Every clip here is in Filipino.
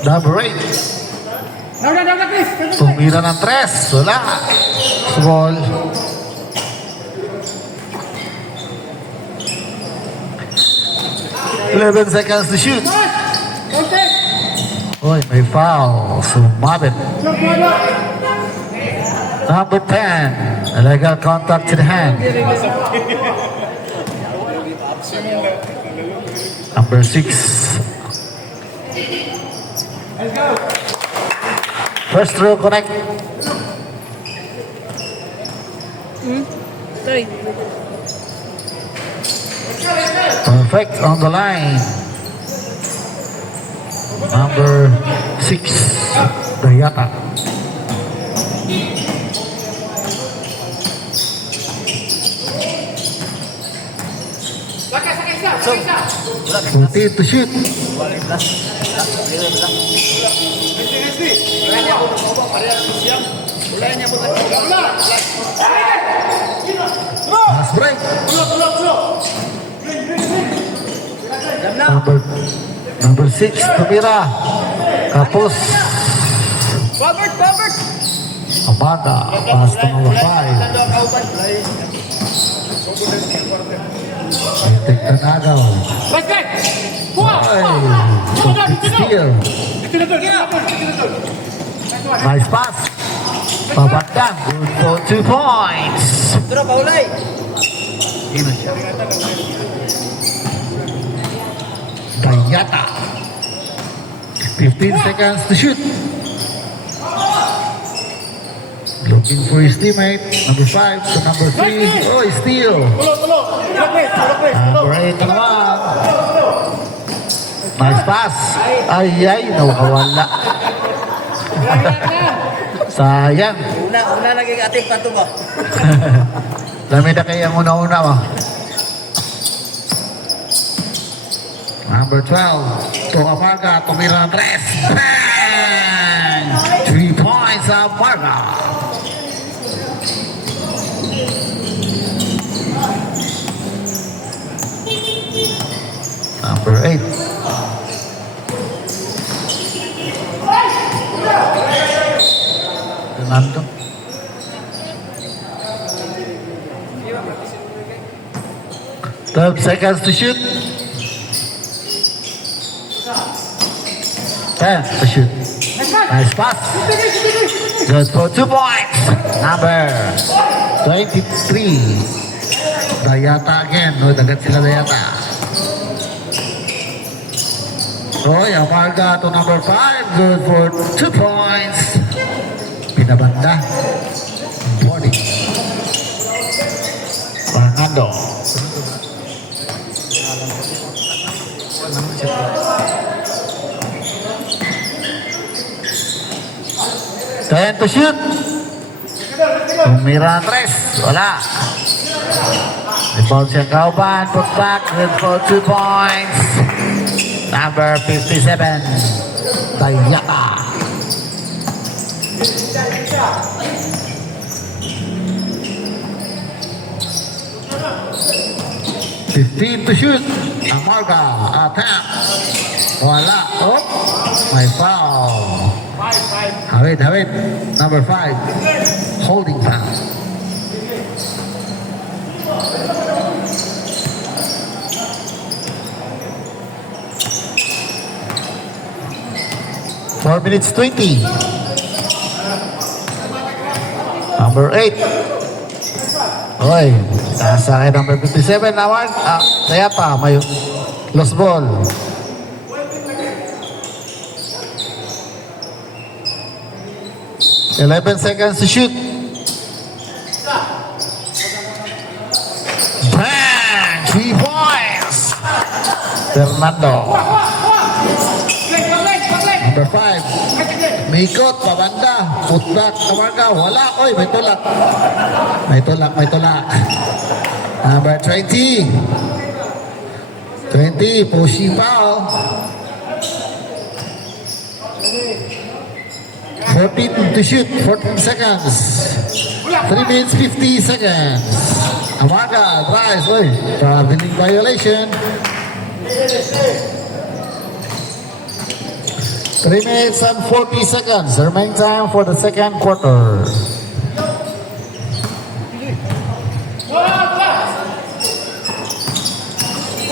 Number 8. Tumira ng 3. Wala. Small. Eleven seconds to shoot. Oy, may foul. Sumabit. Number 10. Illegal contact to the hand. Number 6. First row connect. Sorry. Perfect on the line. Number 6. Dayata. Continue to shoot. Last break. Number 6, tumira. Tapos, Amada, pass to number 5. Take the nagaw. Ay, complete steal. Nice pass. Pabagdan, good for 2 points. Ino siya. Dayata. 15 seconds to shoot. Looking for his teammate. Number 5 to number 3. Oh, steal. Number 8 naman. Nice pass. Ay, nawawala. Sayang. Una lagi ating pato ba? Lamig na kayo ang una-una mo. Number 12. To Amarga. Tumira ng 3. Bang! 3 points Amarga. Number 8. Fernando. Twelve seconds to shoot. 10 to shoot. Nice pass. Good for 2 points. Number 23. Dayata again. No, dagat sila Dayata. Roy Amarga to number 5. Good for 2 points. Pinabanda. Body. Fernando. Kaya to shoot. Tumira ang 3. Wala. Rebound siya Kauban. Put back. Good for 2 points. Number 57. Dayata. Fifteen to shoot. Amarga. Attack. Wala. Oh. My foul. Hawid. Number 5. Holding foul. Four minutes 20. Number 8. Oy, nasa akin number 57 naman. Dayata, may lost ball. Eleven seconds to shoot. Bang! 3 points. Fernando. Number 5. Mikot, pabanda. Putback, Amarga. Wala. Oy, may tulak. May tulak. Number 20. 20, pushing foul. 14 to shoot, 14 seconds. 3 minutes, 50 seconds. Amarga, drives, oy. Traveling violation. 3 minutes and 40 seconds. Remaining time for the second quarter.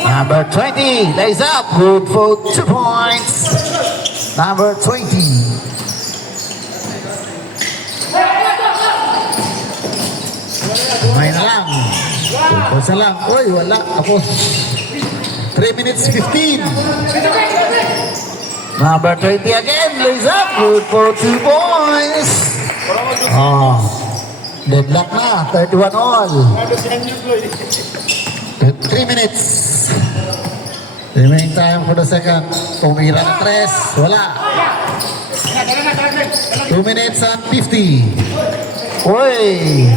Number 20 lays up. Good for 2 points. Number 20. Kumain na lang. Pulsa lang. Uy, wala. Tapos. 3 minutes 15. Number 20 again. Lays up. Good for 2 points. Oh. Deadlock na. 31 all. 3 minutes. Remaining time for the second. Tumira ng 3. Wala. 2 minutes and 50. Uy!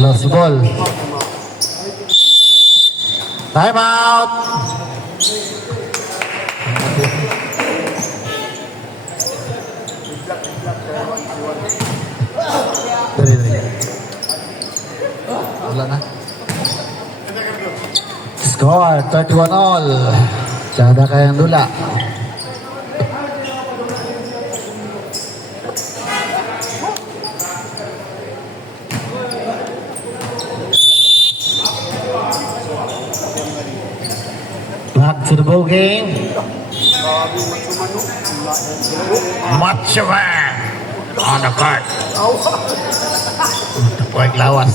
Lost ball. Time out! Dali. Wala na. Score, 31 all. Tsada kayang dula. Back to the ball game. Macho Man on the court. Tapuag lawas.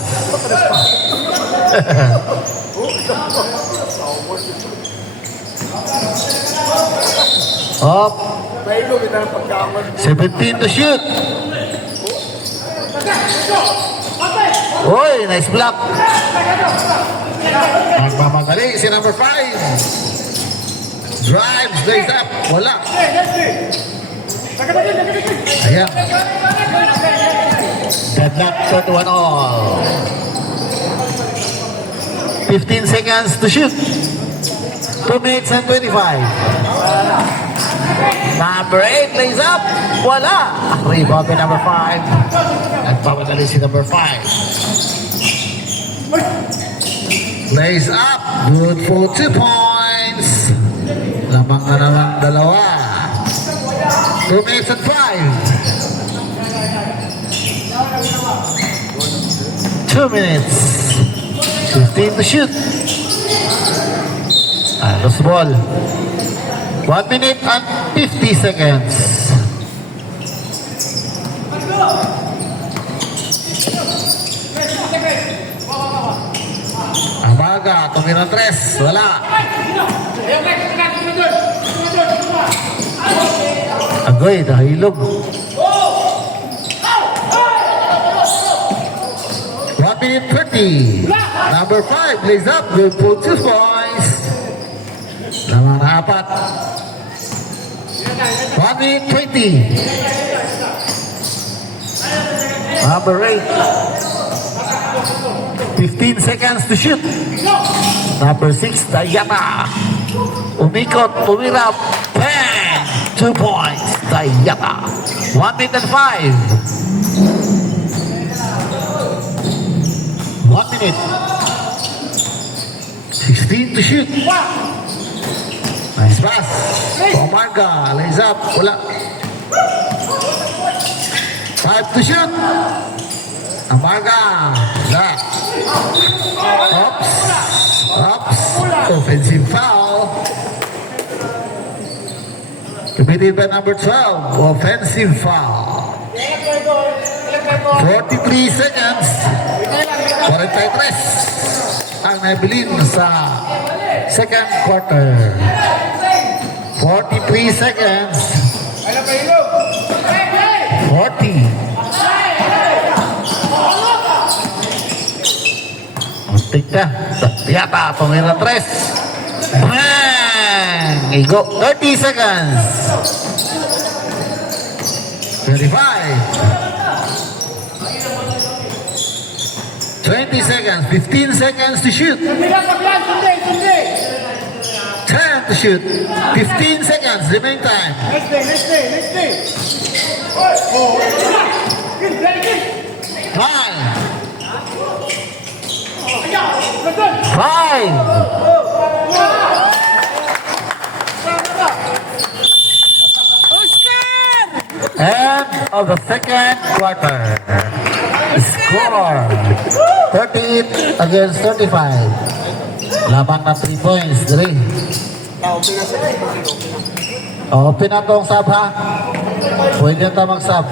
Up. 17 to shoot. Oy, nice block. Magmamagaling si number 5. Drives, lays up. Wala. Ayan. Deadlock, 31 all. 15 seconds to shoot. 2 minutes and 25. Number 8 lays up. Wala. Rebound by number 5. Nagpapadali si number 5. Lays up. Good for 2 points. Lamang na naman dalawa. 2 minutes and 5. 2 minutes. 15 to shoot. Lost ball. 1 minute and 50 seconds. Amaga, tumira 3. Wala. Agoy, nahilog. 1 minute 30. Number 5 lays up. Good for 2 points. Lamang na 4. 1 minute 20. Number 8. 15 seconds to shoot. Number 6, Dayana. Umikot, tumira. Bang! 2 points. Dayana. 1 minute and 5. 1 minute. 16 to shoot. Nice pass. Omarga, lays up. Wala. 5 to shoot. Amarga. Wala. Oops. Offensive foul. Committed by number 12. Offensive foul. 43 seconds. 43 ang nabilin sa second quarter. 43 seconds. 40. Muntik na. Yata, tumira 3. Bang! Igo. 30 seconds. 35. 20 seconds. 15 seconds to shoot. 10 to shoot. 15 seconds. Remaining time. Five. 5. End of the second quarter. Score 38 against 35. Lamang na 3 points. Dali. Open na tong sub ha. Pwede na mag-sub.